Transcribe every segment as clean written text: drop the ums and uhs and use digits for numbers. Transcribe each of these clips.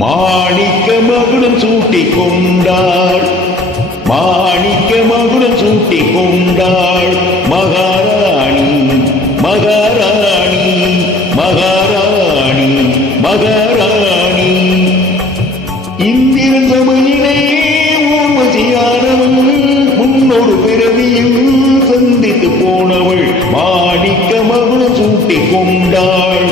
மாணிக்க மகுடம் சூட்டிக் கொண்டாள், மாணிக்க மகுடம் சூட்டிக் கொண்டாள். மகாராணி மகாராணி மகாராணி மகாராணி. இந்திரன் சபையிலே ஊர்வசியானவள், முன்னொரு பிறவியில் சந்தித்து போனவள். மாணிக்க மகுடம் சூட்டிக் கொண்டாள்.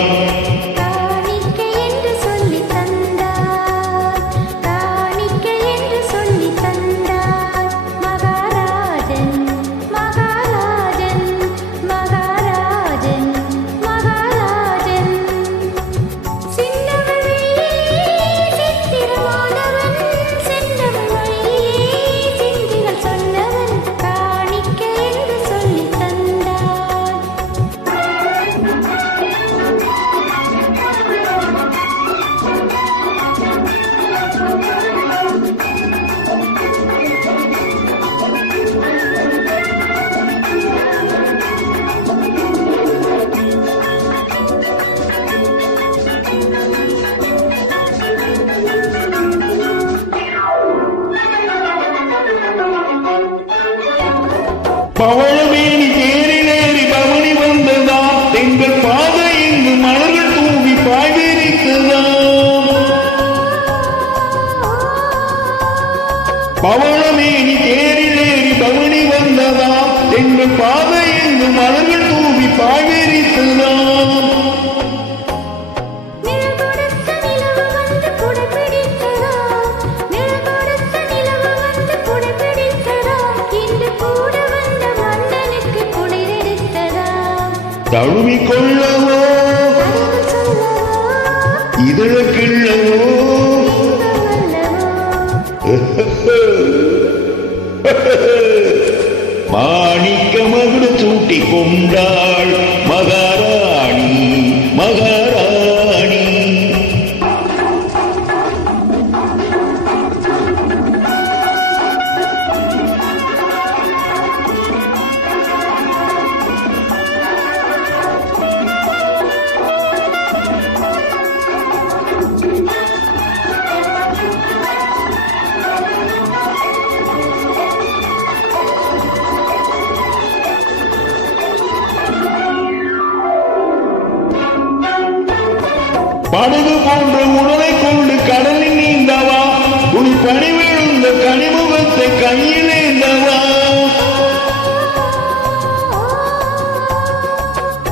பவளமேனி தேரிலேறி பவனி வந்ததா, எங்கள் பாதை இங்கு மலர்கள் தூவி பாய்விரித்ததா. பவளமேனி தேரிலேறி பவனி வந்ததா, எங்கள் பாதை இங்கு மலர்கள் தூவி பாய்விரித்ததா. தழுவிக்கொள்ளவோ இதழக்கிள்ளவோ மாணிக்க மகுடம் சூட்டிக் கொண்டாள். மகாராணி மகாராணி. படகு போன்ற உடலை கொண்டு கடலில் நீந்தவா, உன் பணி விழுந்த கனிமுகத்தை கையில் ஏந்தவா.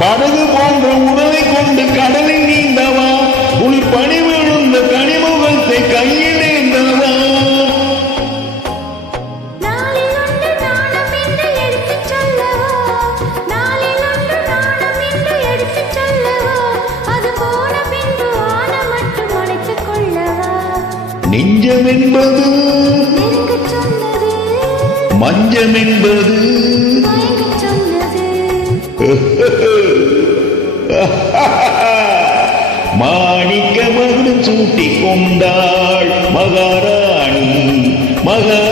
படகு போன்ற உடலை கொண்டு கடலில் நீந்தவா, உன் பணி விழுந்த கனிமுகத்தை கையில் ஏந்தவா. நெஞ்சம் என்பது மஞ்சம் என்பது மாணிக்க மகுடம் சூட்டிக் கொண்டாள். மகாராணி மகாராணி.